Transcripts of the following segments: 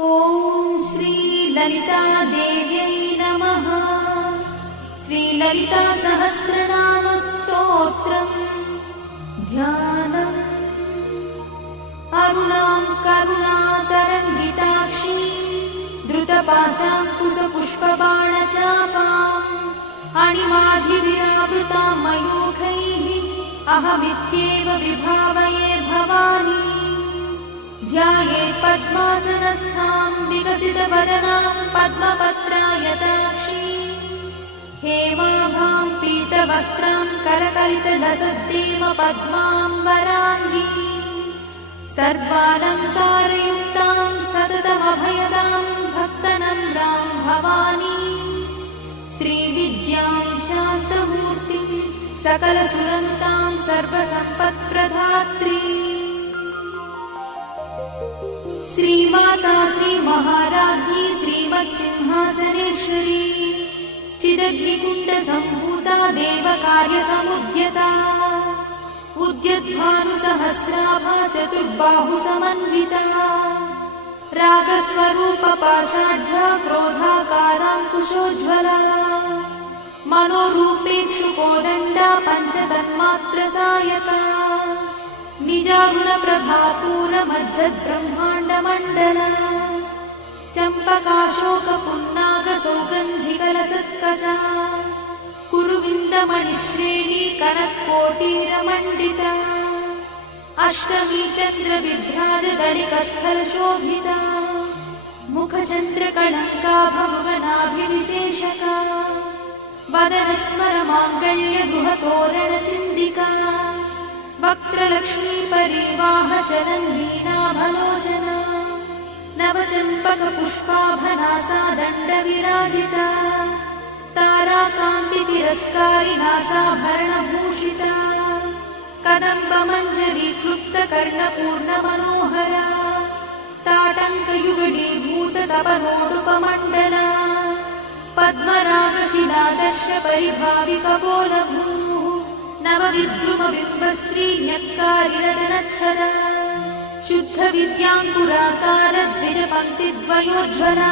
ॐ श्री ललिता देव्यै नमः। श्री ललिता सहस्रनाम स्तोत्रम् ध्यानम्। अरुणां करुणातरङ्गिताक्षी द्रुतपाशाङ्कुशपुष्पबाणचापाम् अणिमाधिविरावृतां मयूखैः अहमित्येव विभावये भवानी। ध्याये पद्मासनस्थां विकसितवदनां पद्मपत्रायताक्षी हेमाभां पीतवस्त्रां करकलितलसद्देव पद्माम्बराङ्गी सर्वालङ्कारयुक्तां सततमभयदां भक्तनम्रां भवानी। श्रीविद्यां शान्तमूर्तिं सकलसुरन्तां सर्वसम्पत्प्रदात्री श्रीमाता श्रीमहाराज्ञी श्रीमत्सिंहासनेश्वरी चिदग्निकुण्डसम्भूता देवकार्यसमुद्यता उद्यद्भानुसहस्राभा चतुर्बाहुसमन्विता रागस्वरूपपाषाढ्या क्रोधाकाराङ्कुशोज्ज्वला मनोरूपेक्षुकोदण्डा पञ्चतन्मात्रसायका निजागुणप्रभापूरमज्जद्ब्रह्माण्डमण्डला चम्पकाशोकपुन्नागसौगन्धिकलसत्कचा कुरुविन्दमणिश्रेणी कनत्कोटीरमण्डिता अष्टमी चन्द्रविभ्राजदलिकस्थलशोभिता मुखचन्द्रकलङ्काभमृगनाभिविशेषका वदनस्मरमाङ्गल्यगृहतोरणचिन्दिका वक्त्रलक्ष्मीपरिवाहचलन्वीनाभलोचना नवचम्पकपुष्पाभनासा दण्डविराजिता ताराकान्तितिरस्कारिनासाभरणभूषिता कदम्बमञ्जरीक्लुप्तकर्णपूर्णमनोहरा ताटङ्कयुगडीभूततपनोडुपमण्डला पद्मरागशिलादर्शपरिभाविकपोलभूः नवविद्रुमबिम्बश्रीन्यक्कारिरदनच्छदा शुद्धविद्याङ्कुराकारद्विजपङ्क्तिद्वयोज्ज्वला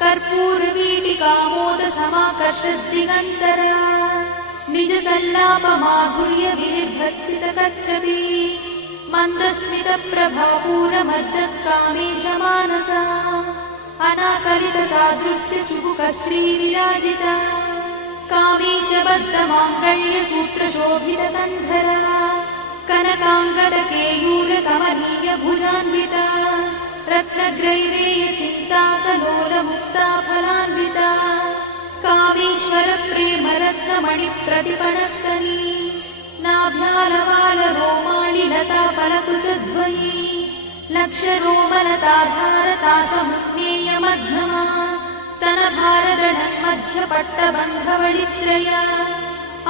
कर्पूरवीटिकामोदसमाकर्षद्दिगन्तरा निजसल्लापमाधुर्यविनिर्भत्सितकच्छपी मन्दस्मितप्रभापूरमज्जत्कामेशमानसा अनाकलितसादृश्यचुबुकश्रीविराजिता कामेशबद्धमाङ्गल्यसूत्रशोभितकन्धरा कनकाङ्गदकेयूरकमनीयभुजान्विता रत्नग्रैवेयचिन्ताकलोलमुक्ताफलान्विता कामेश्वरप्रेमरत्नमणिप्रतिपणस्तनी नाभ्यालवालरोमाणि लताफलकुचद्वयी लक्षरोमलताधारतासमुज्ञेयमध्यमा स्तनभारदढन्मध्यपट्टबन्धवडित्रया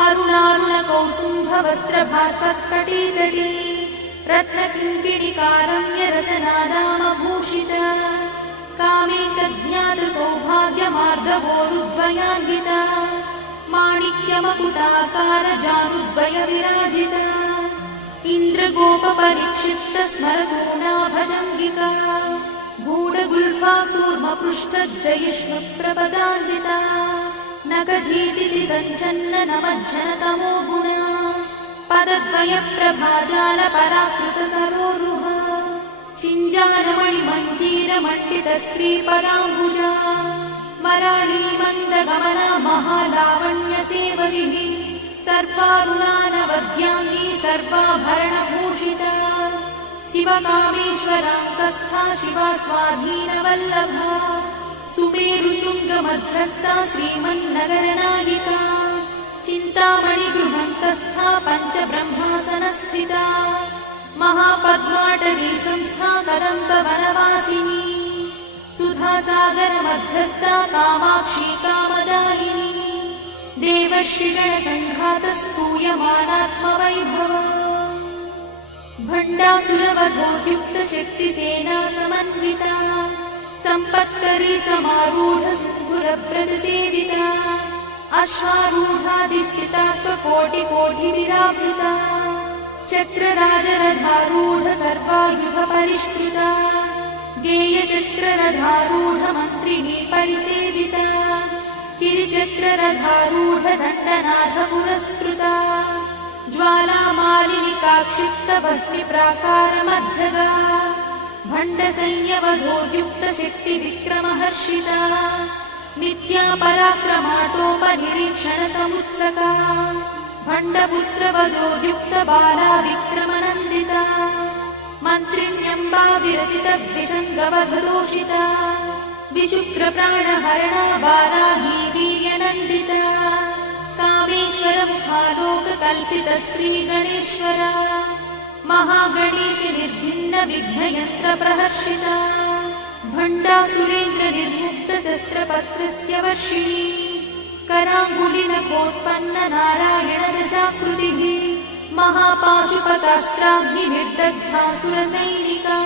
अरुणारुणकौसुम्भवस्त्रभास्पत्कटीतटी रत्नकिङ्किणिकारम्यरसनादामभूषिता कामे सज्ञातसौभाग्यमार्गवोरुद्वयान्विता माणिक्यमकुटाकारजानुद्वयविराजिता इन्द्रगोपपरिक्षिप्तस्मरतूणाभजङ्गिका गूढगुल्फा कूर्मपृष्ठज्जयिष्णुप्रपदान्विता नखधीतिसञ्चन्ननमज्जनतमो गुणा पदद्वयप्रभाजालपराकृतसरोरुहा चिञ्जानमणिमञ्जीरमण्डितश्रीपदाम्बुजा मराळीमन्दगमना महालावण्यसेवलिः सर्वारुणानवद्याङ्गी सर्वाभरणभूषिता शिवकामेश्वराङ्कस्था शिवा स्वाधीनवल्लभा सुमेरुशृङ्गमध्यस्था श्रीमन्नगरनायिका चिन्तामणिगृहन्तस्था पञ्चब्रह्मासनस्थिता महापद्माटवी संस्था कदम्बवनवासिनी सुधासागरमध्यस्था कामाक्षी कामदायिनी देवर्षिगणसङ्घातस्तूयमानात्मवैभवा भण्डासुरवधोद्युक्तशक्तिसेना समन्विता सम्पत्करी समारूढसिन्धुरव्रजसेविता अश्वारूढाधिष्ठिता स्वकोटिकोटिविरावृता चक्रराजरथारूढ सर्वायुधपरिष्कृता गेयचक्ररथारूढमन्त्रिणी परिसेविता गिरिचक्ररथारूढदण्डनाथ पुरस्कृता ज्वालामालिनिकाक्षिप्तभक्तिप्राकारमध्यगा भण्डसंयवधोद्युक्तशक्तिविक्रमहर्षिता नित्या पराक्रमाटोपनिरीक्षणसमुत्सका भण्डपुत्रवधोद्युक्तबाला विक्रमनन्दिता मन्त्रिण्यम्बा विरचितद्विषङ्गवधदोषिता विशुक्रप्राणहरणा बाला हि वीर्यनन्दिता कामेश्वरमुखालोककल्पितश्रीगणेश्वरा महागणेश निर्भिन्नविघ्नयन्त्रप्रहर्षिता भण्डासुरेन्द्रनिर्मुक्तशस्त्रपत्रस्य वर्षिणी कराङ्गुलिनखोत्पन्ननारायणदशाकृतिः महापाशुपतास्त्राग्निर्दग्धासुरसैनिका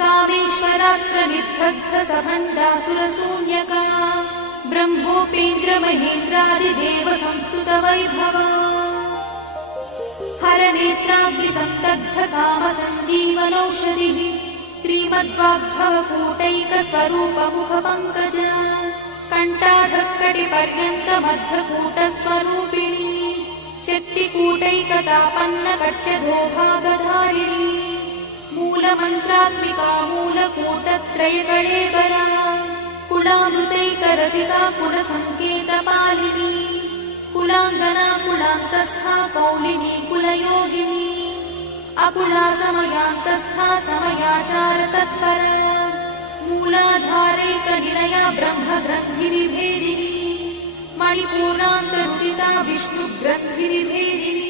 कामेश्वरास्त्रनिर्दग्धसभण्डासुरशून्यका ब्रह्मोपेन्द्रमहेन्द्रादिदेवसंस्तुतवैभवा हरनेत्राग्निसन्दग्धकामसञ्जीवनौषधिः श्रीमद्वाग्भवकूटैकस्वरूपमुखपङ्कजा कण्ठाधक्कटिपर्यन्तमध्यकूटस्वरूपिणी शक्तिकूटैकतापन्नकट्यधोभागधारिणी मूलमन्त्रात्मिका मूलकूटत्रयकळेबरा कुलामृतैकरसिका कुलसङ्केतपालिनी कुलाङ्गना कुलान्तस्था कौलिनी कुलयोगिनी अकुला समयान्तस्था समयाचारतत्परा मूलाधारैकनिलया ब्रह्मग्रन्थिनिभेदिनी मणिपूरान्तरुदिता विष्णुग्रन्थिनिभेदिनी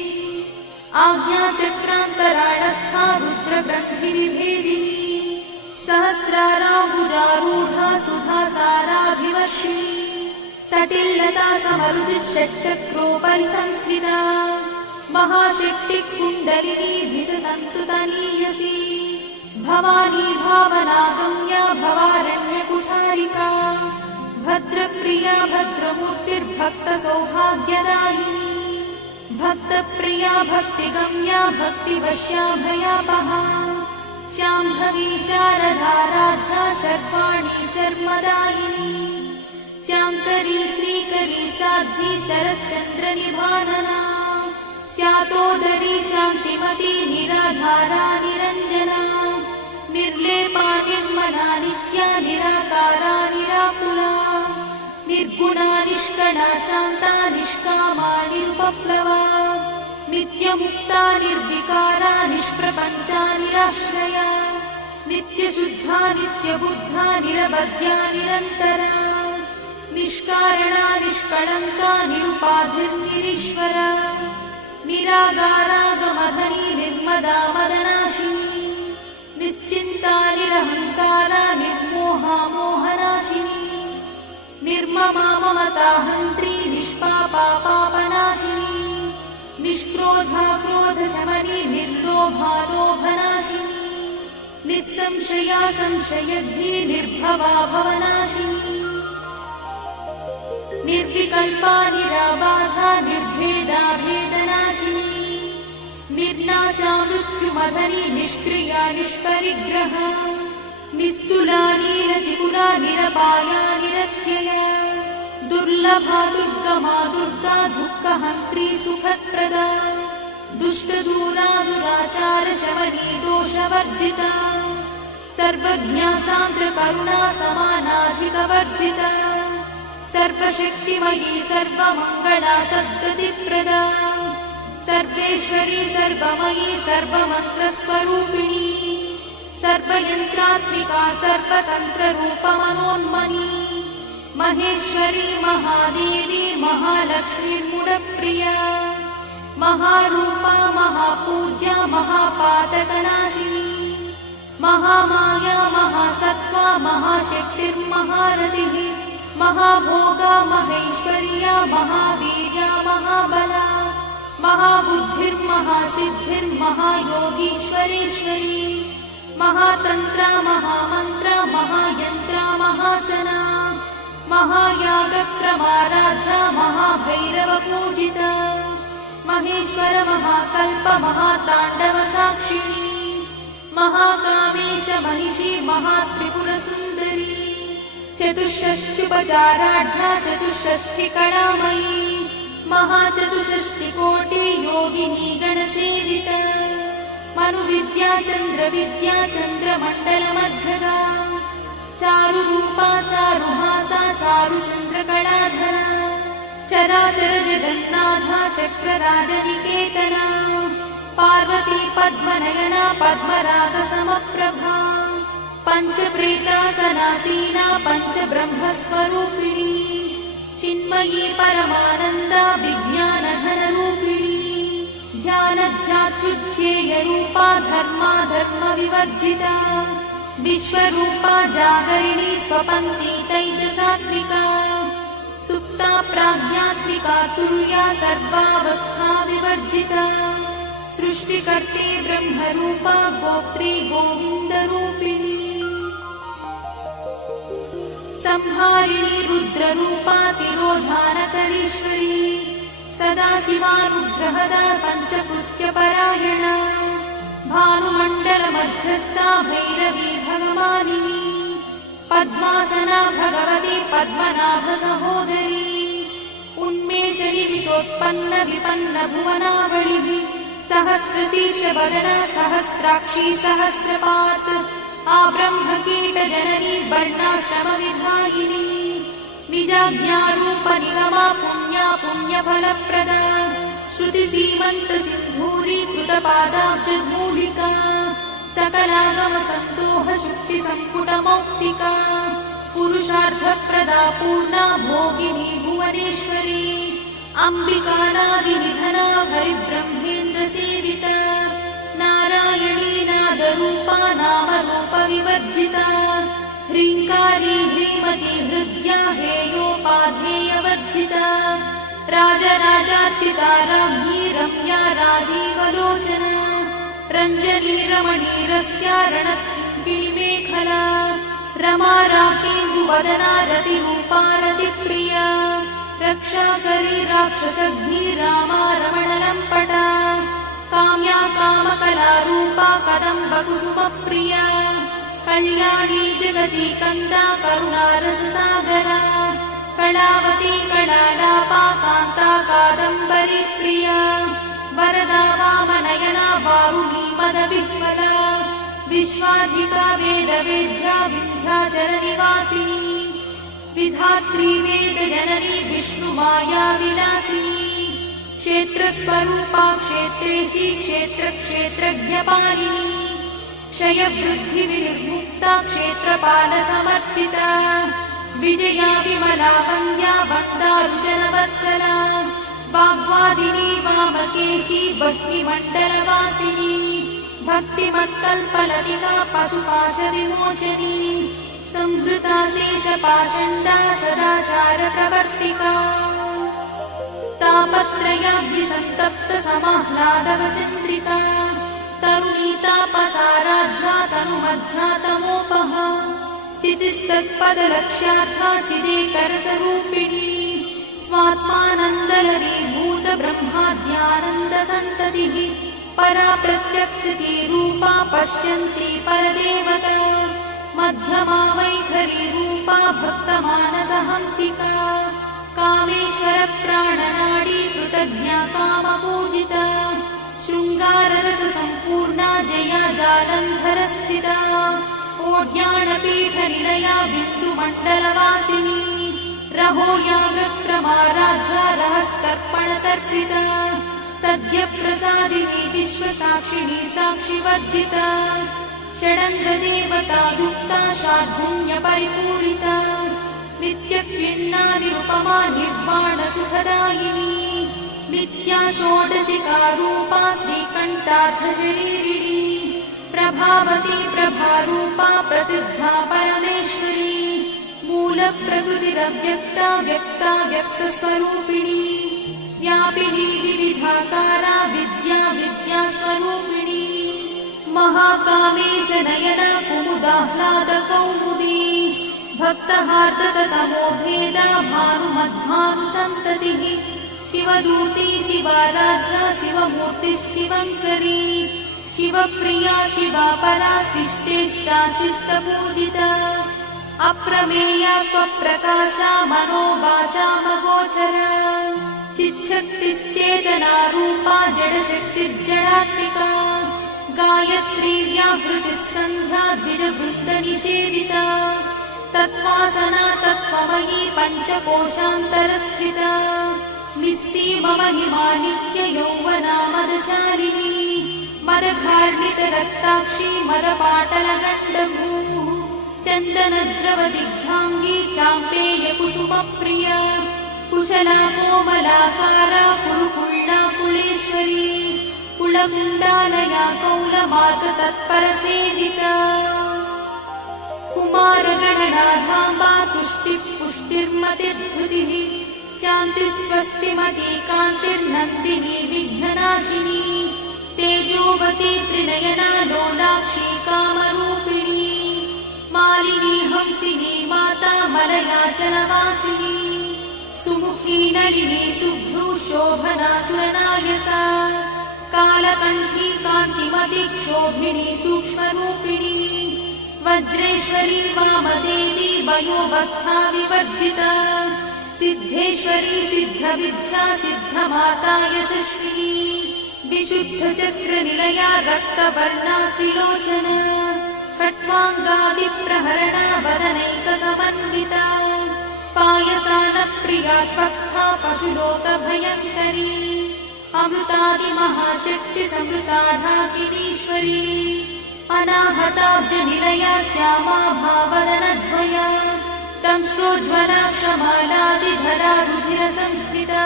आज्ञाचक्रान्तराळस्था रुद्रग्रन्थिनिभेदिनी सहस्राराम्बुजारूढा सुधासाराभिवर्षिणी तटिल्लता समरुचिषट्चक्रोपरि संस्थिता महाशक्तिकुण्डलिनी विसतन्तुतनीयसी भवानी भावनागम्या भवारण्यकुठारिका भद्रप्रिया भद्रमूर्तिर्भक्तसौभाग्यदायिनी भक्तप्रिया भक्तिगम्या भक्तिवश्याभयापहा शाम्भवी शारदाराध्या शर्वाणी शर्मदायिनी श्याङ्करी श्रीकरी साध्वी शरच्चन्द्रनिभानना स्यातोदरी शान्तिमती निराधारा निरञ्जना निर्लेपा निर्मला नित्या निराकारा निराकुला निर्गुणा निष्कला शान्ता निष्कामा निरुपप्लवा नित्यमुक्ता निर्विकारा निष्प्रपञ्चा निराश्रया नित्यशुद्धा नित्यबुद्धा निरवध्या निरन्तरा निष्कारणा निष्कळङ्का निरुपाधिर्निरीश्वरा निरागारागमधनी निर्मदा मदनाशिनी निश्चिन्ता निरहङ्कारा निर्मोहा मोहनाशिनी निर्ममा ममताहन्त्री निष्पापा पापनाशिनी निष्क्रोधा क्रोधशमनी निर्लोभा लोभनाशिनी निस्संशया संशयद्धि निर्भवा भवनाशिनी निर्विकल्पा निराबाधा निर्भेदा भेदनाशिनी निर्नाशा मृत्युमधनी निष्क्रिया निष्परिग्रहा निस्तुला नीलचिकुरा निरपाया निरत्यया दुर्लभा दुर्गमा दुर्गा दुःखहन्त्री सुखप्रदा दुष्टदूरा दुराचारशमनी दोषवर्जिता सर्वज्ञा सान्द्रकरुणा समानाधिकवर्जिता सर्वशक्तिमयी सर्वमङ्गला सद्गतिप्रदा सर्वेश्वरी सर्वमयी सर्वमन्त्रस्वरूपिणी सर्वयन्त्रात्मिका सर्वतन्त्ररूपमनोन्मनी महेश्वरी महादेवी महालक्ष्मीर्मुडप्रिया महारूपा महापूज्या महापातकनाशिनी महामाया महासत्त्वा महाशक्तिर्महारतिः महाभोगा महेश्वर्या महावीर्या महाबला महाबुद्धिर्महासिद्धिर्महायोगीश्वरेश्वरी महातन्त्रा महामन्त्रा महायन्त्रा महासना महायागक्रमाराध्या महाभैरवपूजिता महेश्वर महाकल्प महाताण्डवसाक्षिणी महाकामेश महिषी महात्रिपुरसुन्दरी चतुष्षष्ट्युपचाराढ्या चतुष्षष्टिकलामयी महाचतुष्षष्टिकोटि योगिनी गणसेविता मनुविद्या चन्द्रविद्या चन्द्रमण्डलमध्यगा चारुरूपा चारुहासा चारुचन्द्रकलाधरा चराचर जगन्नाथा चक्रराजनिकेतना पार्वती पद्मनयना पद्मरागसमप्रभा पञ्चप्रेतासनासीना पञ्चब्रह्मस्वरूपिणी चिन्मयी परमानन्दा विज्ञानघनरूपिणी ध्यानध्यात्रुध्येयरूपा धर्मा धर्मविवर्जिता विश्वरूपा जागरिणी स्वपन्ती तैजसात्विका सुप्ता प्राज्ञात्मिका तुर्या सर्वावस्था विवर्जिता सृष्टिकर्त्री ब्रह्मरूपा गोत्री गोविन्दरूपिणी संहारिणी रुद्ररूपा तिरोधानकरीश्वरी सदाशिवानुग्रहदा पञ्चकृत्यपरायणा भानुमण्डलमध्यस्था भैरवी भगवानिनी पद्मासना भगवती पद्मनाभसहोदरी उन्मेषणी विशोत्पन्न विपन्न भुवनावलिः सहस्रशीर्षवदना सहस्राक्षी सहस्रपात् आब्रह्मकीटजननी वर्णाश्रमविधायिनी निजाज्ञारूपनिगमा पुण्या पुण्यफलप्रदा श्रुतिसीमन्तसिन्धूरीकृतपादाब्जधूलिका सकलागमसन्दोहशुक्तिसम्पुटमौक्तिका पुरुषार्थप्रदा पूर्णा भोगिनी भुवनेश्वरी अम्बिकानादिनिधना हरिब्रह्मेन्द्रसेविता नारायणी नादरूपा नामरूपविवर्जिता ह्रीङ्कारी ह्रीमती हृद्या हेयोपाधेयवर्जिता राजराजार्चिता राज्ञी रम्या राजीवलोचना रञ्जनी रमणीरस्या रणत्किणिमेखला रमा राकेन्दुवदना रतिरूपा रतिप्रिया रक्षाकरी राक्षसघ्नी रामा रमणलम्पटा काम्या कामकलारूपा कदम्बकुसुमप्रिया कल्याणी जगती कन्दा करुणारससागरा कलावती कलालापा कान्ता कादम्बरी प्रिया वरदा वामनयना वारुणी मदविह्वला विश्वाधिका वेदवेद्या विन्ध्याचलनिवासिनी विधात्री वेदजननी विष्णुमाया विलासिनी क्षेत्रस्वरूपा क्षेत्रेशी क्षेत्रक्षेत्रज्ञपालिनी क्षयवृद्धिविनिर्मुक्ता क्षेत्रपालसमर्चिता विजया विमला वन्द्या वन्दारुजनवत्सला वाग्वादिनी वामकेशी भक्तिमण्डलवासिनी भक्तिमत्कल्पलतिका पशुपाशविमोचनी संहृता शेषपाषण्डा सदाचारप्रवर्तिका तापत्रयाग्निसन्तप्त समाह्लादवचन्द्रिका तरुणीतापसाराध्या तनुमध्यातमोपहा चितिस्तत्पदलक्ष्यार्था चिदेकरसरूपिणी स्वात्मानन्दलरीभूत ब्रह्माद्यानन्दसन्ततिः परा प्रत्यक्षती रूपा पश्यन्ती परदेवता मध्यमा वैखरी रूपा भक्तमानसहंसिका कामेश्वरप्राणनाडी कृतज्ञा कामपूजिता शृङ्गाररससम्पूर्णा जया जालन्धरस्थिता ओड्याणपीठनिलया बिन्दुमण्डलवासिनी रहो यागक्रमाराध्या रहस्तर्पणतर्पिता सद्यप्रसादिनी विश्वसाक्षिणी साक्षिवर्जिता षडङ्गदेवता युक्ता शार्दूल्यपरिपूरिता नित्यक्लिन्ना निरुपमा निर्वाणसुखदायिनी नित्या षोडशिकारूपा श्रीकण्ठार्थशरीरिणी प्रभावती प्रभारूपा प्रसिद्धा परमेश्वरी मूलप्रकृतिरव्यक्ता व्यक्ता व्यक्तस्वरूपिणी व्यापिनी विविधाकारा विद्या विद्यास्वरूपिणी महाकामेश नयना कुमुदाह्लादकौमुदी भक्तहार्दतमो भेदा भानुमद्भानुसन्ततिः शिवदूती शिवाराध्या शिवमूर्तिः शिवङ्करी शिवप्रिया शिवा परा शिष्टेष्टा शिष्टपूजिता अप्रमेया स्वप्रकाशा मनोवाचामगोचरा चिच्छक्तिश्चेतना रूपा जडशक्तिर्जडात्मिका गायत्री व्याहृतिः सन्ध्या द्विजवृन्दनिषेविता तत्त्वासना तत्त्वमयी पञ्चकोशान्तरस्थिता निस्सीममहिमा नित्ययौवना मदशालिनी मदघार्णितरक्ताक्षी मदपाटलगण्डभूः चन्दनद्रवदिग्धाङ्गी चाम्पेयकुसुमप्रिया कुशला कोमलाकारा कुरुकुल्ला कुलेश्वरी कुलकुण्डालया कौलमार्गतत्परसेविता कुमारगणनाधाम्बा तुष्टिः पुष्टिर्मतिर्धृतिः शान्तिस्वस्तिमती कान्तिर्नन्दिनी विघ्ननाशिनी तेजोवती त्रिनयना लोलाक्षी कामरूपिणी मालिनी हंसिनी माता मलयाचलवासिनी सुमुखी नलिनी शुभ्रू शोभना सुरनायका कालकण्ठी कान्तिमती क्षोभिणी सूक्ष्मरूपिणी वज्रेश्वरी वामदेवी वयोवस्था विवर्जिता सिद्धेश्वरी सिद्धविद्या सिद्धमाता यशस्विनी विशुद्धचक्रनिलया रक्तवर्णा त्रिलोचना खट्वाङ्गादिप्रहरणा वदनैकसमन्विता पायसानप्रिया त्वक्था पशुलोकभयङ्करी अमृतादिमहाशक्तिसमृता ढाकिनीश्वरी अनाहताब्जनिलया श्यामा भावदनद्वया दंष्ट्रोज्ज्वला क्षमालादिधरा रुधिरसंस्थिता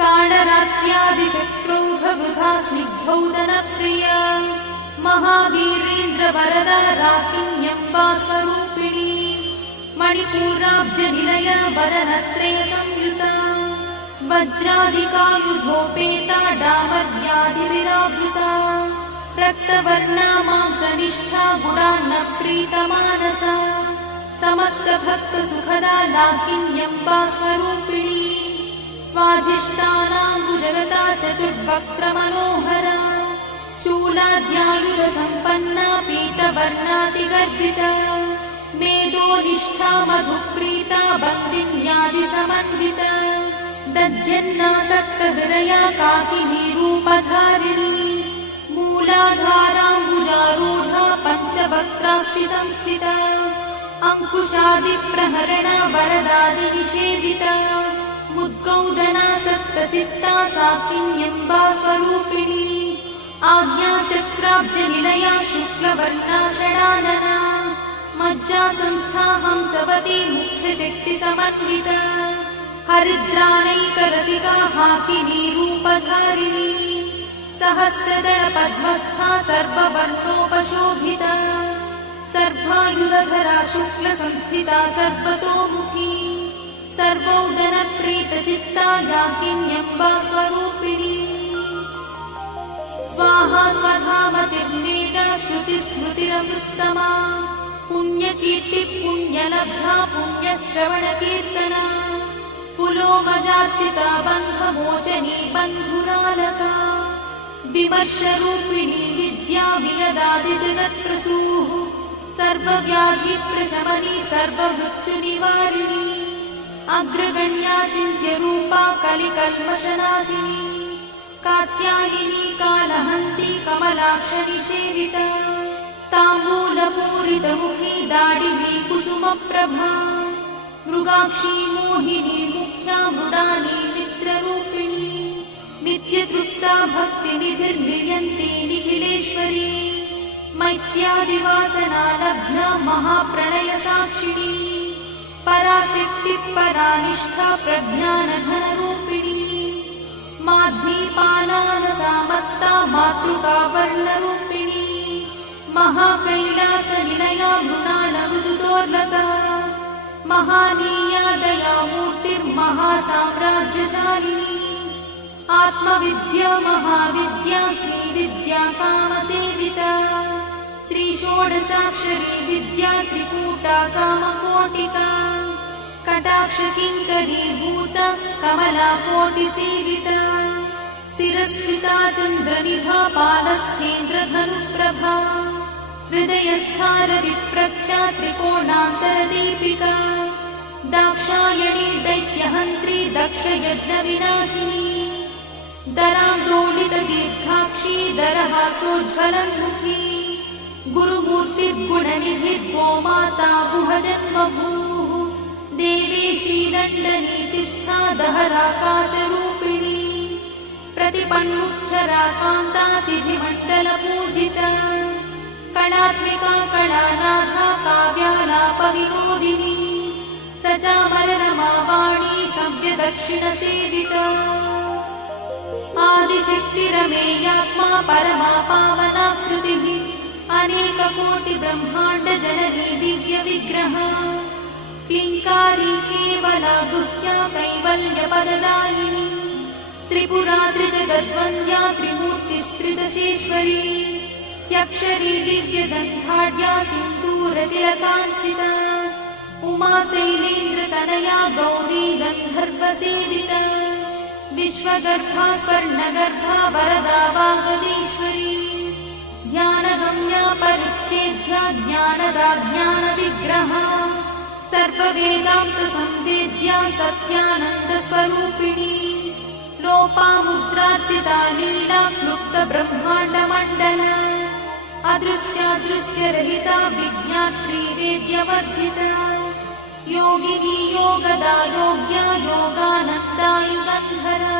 कालरात्र्यादिशक्रोघवृथा स्निग्धौदनप्रिया महावीरेन्द्रवरदा राकिन्यम्बा स्वरूपिणी मणिपूराब्जनिलया वदनत्रयसंयुता वज्रादिकायुधोपेता डामर्यादिविरावृता रक्तवर्णा मांसनिष्ठा गुणान्नप्रीतमानसा समस्तभक्तसुखदा लाकिन्यम्बा स्वरूपिणी स्वाधिष्ठानाम्बुजगता चतुर्वक्त्रमनोहरा शूलाद्यायुधसम्पन्ना पीतवर्णातिगर्भिता मेदोनिष्ठा मधुप्रीता बन्दिन्यादिसमन्विता दध्यन्नासक्तहृदया काकिनी रूपधारिणी मूलाधाराम्बुजारूढा पञ्चवक्त्रास्ति संस्थिता अङ्कुशादिप्रहरणा वरदादिनिषेविता मुद्गौदना सप्तचित्ता साकिन्यम्बा स्वरूपिणी आज्ञाचक्राब्जनिलया शुक्लवर्णा षडानना मज्जा संस्था हंसवती मुख्यशक्तिसमन्विता हरिद्रानैकरसिका हाकिनी रूपधारिणी सहस्रदलपद्मस्था सर्ववर्णोपशोभिता सर्वायुधधरा शुक्लसंस्थिता सर्वतोमुखी सर्वौदनप्रीतचित्ता याकिन्यम्बा स्वरूपिणी स्वाहा स्वधामतिर्मेधा श्रुतिस्मृतिरमृत्तमा पुण्यकीर्तिः पुण्यलब्धा पुण्यश्रवणकीर्तना पुलोमजार्चिता बन्धमोचनी बन्धुरालका विमर्शरूपिणी विद्या वियदादिजगत्प्रसूः सर्वव्याधिप्रशमनी सर्वमृत्युनिवारिणी अग्रगण्या चिन्त्यरूपा कलिकल्मषनाशिनी कात्यायिनी कालहन्ती कमलाक्षणी सेविता ताम्बूलपूरितमुखी दाडिवी कुसुमप्रभा मृगाक्षी मोहिनी मुख्या मृडानी मित्ररूपिणी नित्यतृप्ता भक्तिनिधिर्निर्यन्ती निखिलेश्वरी मैत्यादिवासना लब्धा महाप्रणयसाक्षिणी पराशक्तिः परानिष्ठा प्रज्ञानघनरूपिणी माध्वीपालानसामत्ता मातृका वर्णरूपिणी महाकैलासनिलया मृणालमृदुदोर्लका महानीया दयामूर्तिर्महासाम्राज्यशालिनी आत्मविद्या महाविद्या श्रीविद्या कामसेविता श्रीषोडशाक्षरी विद्या त्रिकूटा कामकोटिका कटाक्षकिङ्करीभूता कमलाकोटिसेविता शिरस्थिता चन्द्रनिभा पालस्थेन्द्रधनुप्रभा हृदयस्थारविप्रख्या त्रिकोणान्तरदीपिका दाक्षायणी दैत्यहन्त्री दक्षयज्ञविनाशिनी दरान्दोलितदीर्घाक्षी दरहासोज्ज्वलन्मुखी गुरुमूर्तिर्गुणनिधिर्गो माता गुहजन्मभूः देवेशी दण्डनीतिस्था दहराकाशरूपिणी प्रतिपन्मुख्यराकान्तातिथिमण्डलपूजिता कलात्मिका कलानाथा काव्यालापविनोदिनी सचामररमावाणी सव्यदक्षिणसेविता आदिशक्तिरमेयात्मा परमा पावनाकृतिः अनेककोटिब्रह्माण्डजननी दिव्यविग्रहा क्लीङ्कारी केवला गुह्या कैवल्यपददायिनी त्रिपुरा त्रिजगद्वन्द्या त्रिमूर्तिस्त्रिदशेश्वरी यक्षरी दिव्यगन्धाढ्या सिन्दूरतिलकाञ्चिता उमा शैलेन्द्रतनया गौरी गन्धर्वसेविता विश्वगर्भा स्वर्णगर्भा वरदा वागदीश्वरी ध्यानगम्या परिच्छेद्या ज्ञानदा ज्ञानविग्रहा सर्ववेदान्तसंवेद्या सत्यानन्दस्वरूपिणी लोपामुद्रार्चिता लीला क्लुप्तब्रह्माण्डमण्डला अदृश्यादृश्यरहिता विज्ञात्री वेद्यवर्जिता योगिनी योगदा योग्या योगानन्दा युगन्धरा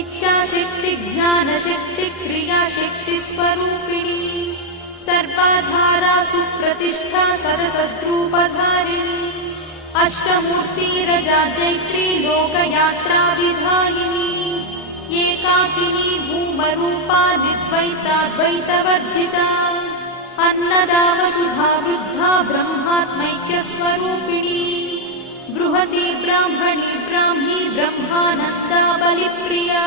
इच्छाशक्ति ज्ञानशक्ति क्रियाशक्तिस्वरूपिणी सर्वाधारा सुप्रतिष्ठा सदसद्रूपधारिणी अष्टमूर्तिरजा चैत्री लोकयात्रा विधायिनी एकाकिनी भूमरूपा निर्द्वैताद्वैतवर्जिता अन्नदा वसुधा वृद्धा ब्रह्मात्मैक्यस्वरूपिणी बृहती ब्राह्मणी ब्राह्मी ब्रह्मानन्दा बलिप्रिया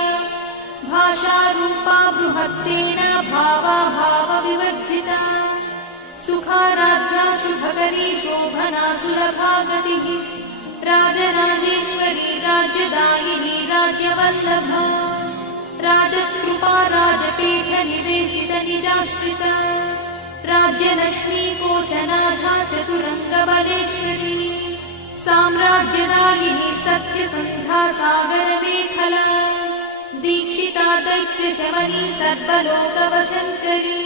भाषारूपा बृहत्सेना भावा भावविवर्जिता सुखाराध्या शुभकरी शोभना सुलभा गतिः राजराजेश्वरी राज्यदायिनी राज्यवल्लभा राजकृपा राजपीठ निवेशित निजाश्रिता राज्यलक्ष्मी कोशनाथा चतुरङ्गबलेश्वरी साम्राज्यदायिनी सत्यसन्धा सागरमेखला दीक्षिता दैत्यशमनी सर्वलोकवशङ्करी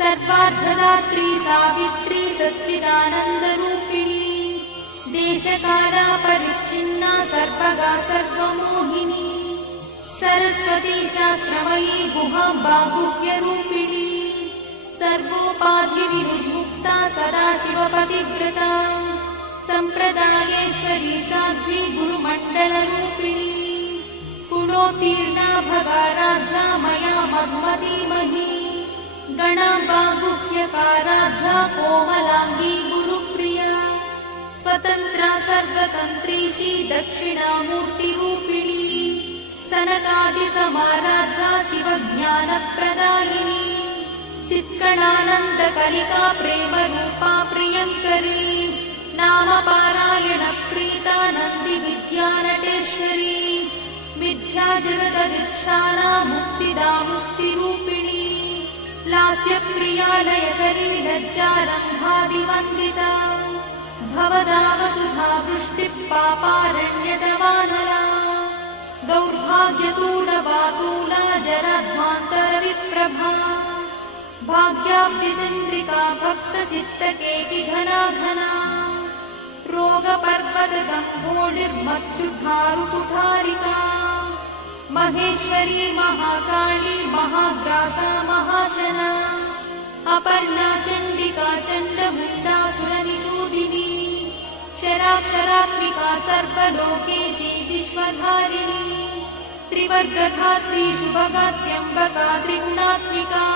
सर्वार्थदात्री सावित्री सच्चिदानन्दरूपिणी देशकाला परिच्छिन्ना सर्वगा सर्वमोहिनी सरस्वती शास्त्रमयी गुहाम्बा गुह्यरूपिणी सर्वोपाधिविरुन्मुक्ता सदाशिवपतिव्रता सम्प्रदायेश्वरी साध्वी गुरुमण्डलरूपिणी गुणोत्तीर्णा भगाराध्या मया मधुमतीमही गणाम्बा गुह्यकाराध्या कोमलाङ्गी गुरुप्रिया स्वतन्त्रा सर्वतन्त्रीशी दक्षिणामूर्तिरूपिणी सनकादिसमाराध्या शिवज्ञानप्रदायिनी चित्कणानन्दकलिका प्रेमरूपा प्रियङ्करी नामपारायणप्रीता नन्दिविद्यानटेश्वरी मिथ्या जगदधिष्ठाना मुक्तिदा मुक्तिरूपिणी लास्यप्रिया लयकरी लज्जारम्भादिवन्दिता भवदा वसुधा वृष्टिः पापारण्यदवानला दौर्भाग्यतूलवातूला जराध्वान्तरविप्रभा भाग्याब्धिचन्द्रिका भक्तचित्तकेकिघना घना रोगपर्वतदम्भोलिर्मत्युद्धारुकुठारिका महेश्वरी महाकाली महाग्रासा महाशना अपर्णा चण्डिका चण्डमुण्डासुरनिषूदिनी शराक्षरात्मिका सर्वलोकेशी विश्वधारिणी त्रिवर्गधात्री शुभगात्र्यम्बका त्रिगुणात्मिका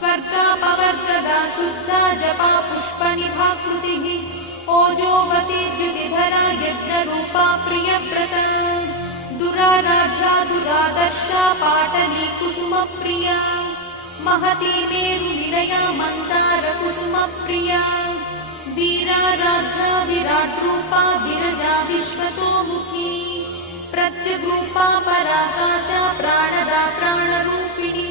स्वर्गापवर्गदा शुद्धा जपा पुष्पनिभाकृतिः ओजोवती द्युतिधरा यज्ञरूपा प्रियव्रता दुराराध्या दुरादर्शा पाटली कुसुमप्रिया महती मेरुनिलया मन्दारकुसुमप्रिया वीराराध्या विराट्रूपा विरजा विश्वतोमुखी प्रत्यग्रूपा पराकाशा प्राणदा प्राणरूपिणी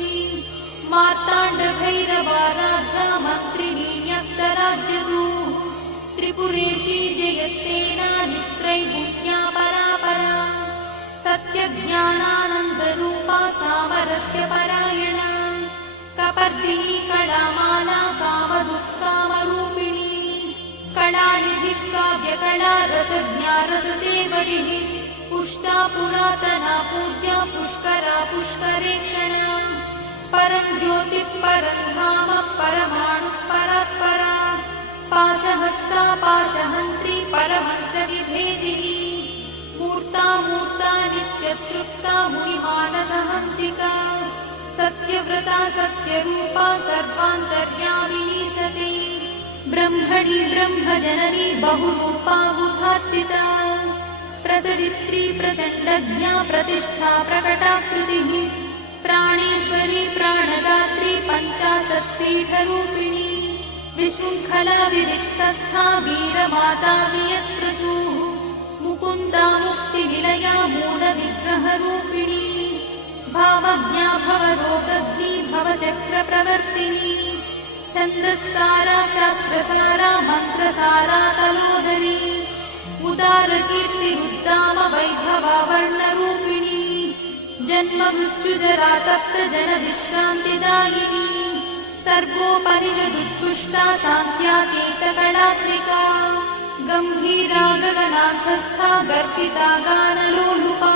मार्ताण्डभैरवाराध्या मन्त्रिणी न्यस्तराज्यदूः त्रिपुरेशी जयत्सेना निस्त्रैगुण्या परापरा सत्यज्ञानानन्दरूपा सामरस्य परायणा कपर्दिनी कलामाला कामदुःखामरूपिणी कलानिधिः काव्यकला रसज्ञा रससेवरिः पुष्टा पुरातना पूज्या पुष्करा पुष्करेक्षणा परं ज्योतिः परं धाम परमाणुः परात्परा पाशहस्ता पाशहन्त्री परमन्त्रविभेदिनी मूर्ता मूर्ता नित्यतृप्ता मुनिमानसहंसिका सत्यव्रता सत्यरूपा सर्वान्तर्यामिनी सती ब्रह्मणि ब्रह्मजननी बहुरूपा बुधार्चिता प्रसवित्री प्रचण्डज्ञा प्रतिष्ठा प्रकटाकृतिः प्राणेश्वरी प्राणदात्री पञ्चाशत्पीठरूपिणी विशृङ्खला विविक्तस्था वीरमाता वियत्रसूः मुकुन्दा मुक्तिनिलया मूलविग्रहरूपिणी भावज्ञा भवरोगग्नी भवचक्रप्रवर्तिनी छन्दस्सारा शास्त्रसारा मन्त्रसारा तलोदरी उदारकीर्तिरुद्दाम वैभवा वर्णरूपिणी जन्ममृत्युजरा तप्तजनविश्रान्तिदायिनी सर्वोपनिषदुत्कृष्टा सान्त्यातीतकलात्मिका गम्भीरा गगनान्तस्था गर्भिता गानलोलुपा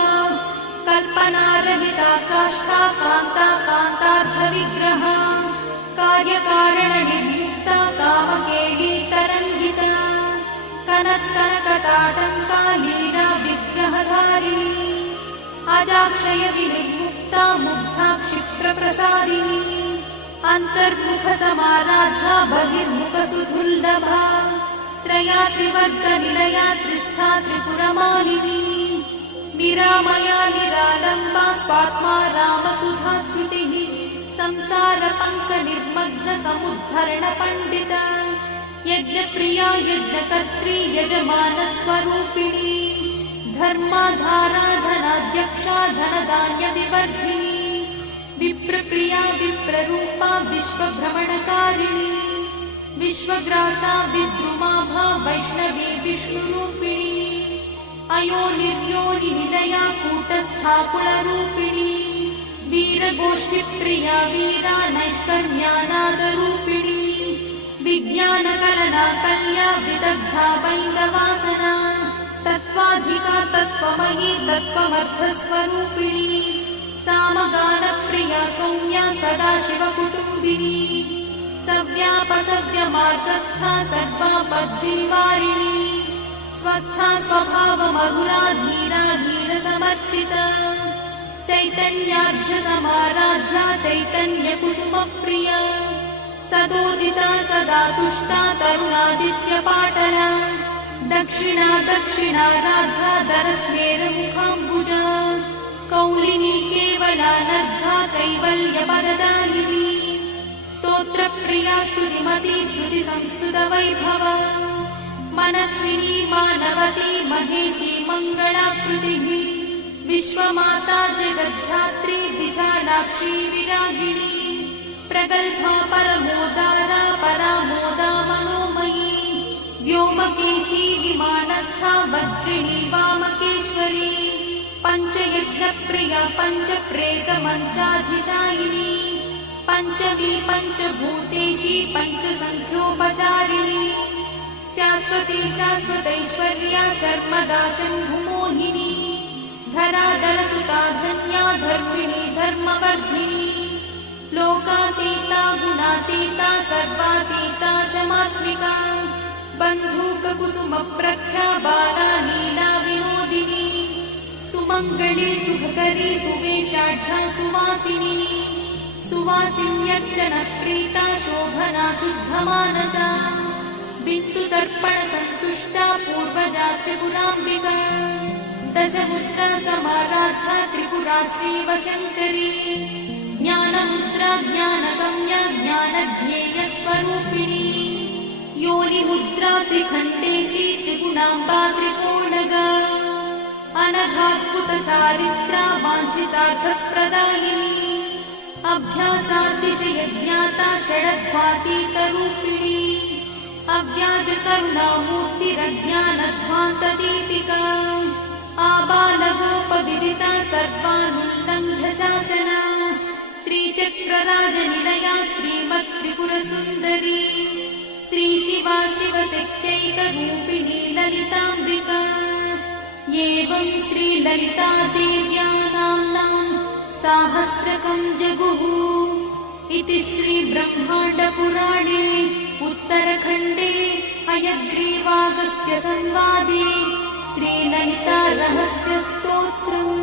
कल्पनारहिता काष्ठा कान्ता कान्तार्थविग्रहा कार्यकारणनिर्मुक्ता कामकेली तरङ्गिता कनत्कनकटाटङ्का लीला विग्रहधारिणी अजाक्षय विनिर्मुक्ता मुग्धा क्षिप्रप्रसादिनी अन्तर्मुखसमाराधा बहिर्मुखसुदुर्लभा त्रया त्रिवर्गनिलया त्रिस्था त्रिपुरमालिनी निरामया निरालम्बा स्वात्मा रामसुधा श्रुतिः संसारपङ्कनिर्मग्नसमुद्धरणपण्डिता यज्ञप्रिया यज्ञकर्त्री यजमानस्वरूपिणी धर्माधारा धनाध्यक्षा धनधान्यविवर्धिनी विप्रप्रिया विप्ररूपा विश्वभ्रमणकारिणी विश्वग्रासा विद्रुमाभा वैष्णवी विष्णुरूपिणी अयोनिर्योनिनिलया कूटस्था कुलरूपिणी वीरगोष्ठिप्रिया वीरा नैष्कर्म्यानादरूपिणी विज्ञानकलना कल्या विदग्धा वैन्दवासना तत्त्वाधिका तत्त्वमयी तत्त्वमर्थस्वरूपिणी सामगानप्रिया सौम्या सदाशिवकुटुम्बिनी सव्यापसव्यमार्गस्था सर्वापद्भिर्वारिणी स्वस्था स्वभावमधुरा धीरा धीरसमर्चिता चैतन्यार्घ्यसमाराध्या चैतन्यकुसुमप्रिया सदोदिता सदा तुष्टा तरुणादित्यपाटला दक्षिणा दक्षिणाराध्या दरस्मेरमुखाम्बुजा कौलिनी केवलानर्घा कैवल्यपददायिनी स्तोत्रप्रिया स्तुतिमती श्रुतिसंस्तुतवैभवा मनस्विनी मानवती महेशी मङ्गलाकृतिः विश्वमाता जगद्धात्री विशालाक्षी विरागिणी प्रगल्भा परमोदारा परामोदा मनोमयी व्योमकेशी विमानस्था वज्रिणी वामकेश्वरी पञ्चयज्ञप्रिया पञ्चप्रेतमञ्चाधिशायिनी पञ्चमी पञ्चभूतेशी पञ्चसङ्ख्योपचारिणी शाश्वती शाश्वतैश्वर्या शर्मदा शम्भुमोहिनी धराधरसुता धन्या धर्मिणी धर्मवर्धिनी लोकातीता गुणातीता सर्वातीता शमात्मिका बन्धूककुसुमप्रख्या बाला लीला विनोदिनी सुमङ्गली सुभकरी सुवेशाढ्या सुवासिनी सुवासिन्यर्चनप्रीता शोभना शुद्धमानसा बिन्दुदर्पणसन्तुष्टा पूर्वजा त्रिपुराम्बिका दशमुद्रा समाराध्या त्रिपुरा श्रीवशङ्करी ज्ञानमुद्रा ज्ञानगम्या ज्ञानज्ञेयस्वरूपिणी योनिमुद्रा त्रिखण्डेशी त्रिगुणाम्बा त्रिकोणगा अनघाद्भुतचारित्रा वाञ्छितार्थप्रदायिनी अभ्यासातिशयज्ञाता षडध्वातीतरूपिणी अव्याजकरुणामूर्तिरज्ञानध्वान्तदीपिका आबालगोपविदिता सर्वानुल्लङ्घ्य शासना श्रीचक्रराजनिलया श्रीमत्त्रिपुरसुन्दरी श्रीशिवा शिवशक्त्यैकरूपिणी ललिताम्बिका एवं श्रीललितादेव्या नाम्नां साहस्रकं जगुः इति श्रीब्रह्माण्डपुराणे उत्तरखण्डे हयग्रीवागस्त्यसंवादे श्रीललितारहस्यस्तोत्रम्